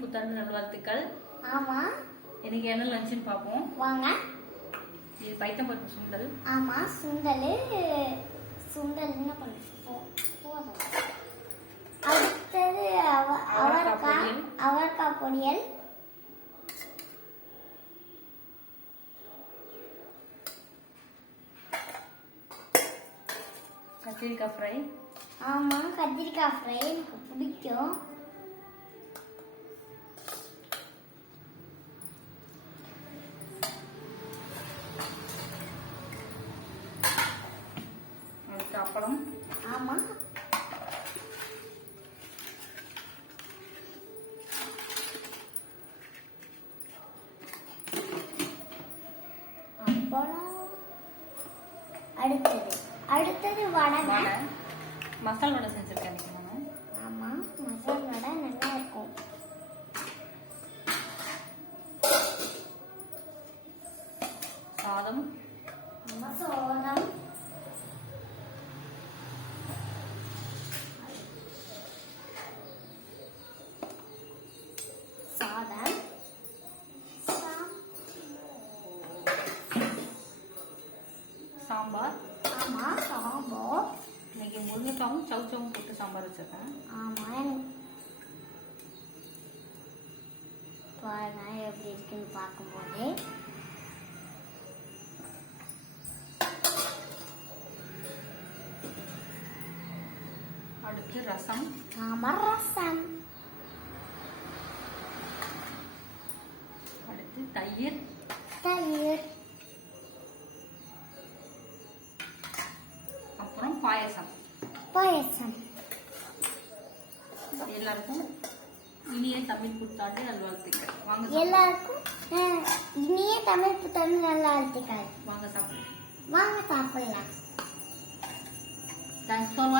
புத்தாண்டு நல்வாழ்த்துக்கள். ஆமா. இன்னைக்கு என்ன லஞ்சுன்னு பார்ப்போம் வாங்க. இது பைத்தம்பருப்பு சுண்டல். ஆமா, சுண்டல் என்ன பண்ணுவோம். அடுத்தது அவரைக்காய் பொரியல். கத்திரிக்காய் ஃப்ரை. ஆமா, கத்திரிக்காய் ஃப்ரை எனக்கு பிடிக்கும். அடுத்து அப்பளம். ஆமா. அப்பளம். அடுத்தது வடை. மசால் வடை செஞ்சிருக்கேன் இன்னைக்கு நான். ஆமா, மசால் வடை நல்லா இருக்கும். சாதம். ஆமா, சோளம். சாதம். சாம்பார். ஆமா, சாம்பார். இன்னைக்கு முருங்கைக்காவும் சவுச்சவும் போட்டு சாம்பார் வச்சிருக்கேன். ஆமா, பாருங்க எப்படி இருக்குன்னு பார்க்கும்போது. அடுத்து ரசம். ஆமா, ரசம். அடுத்து தயிர். அப்புறம் பாயசம். எல்லாருக்கும் இனிய தமிழ் புத்தாண்டு நல்வாழ்த்துக்கள். வாங்க எல்லாருக்கும் இனிய தமிழ் புத்தாண்டு நல்வாழ்த்துக்கள். வாங்க சாப்பிடலாம். வாங்க சாப்பிடலாம். Thanks for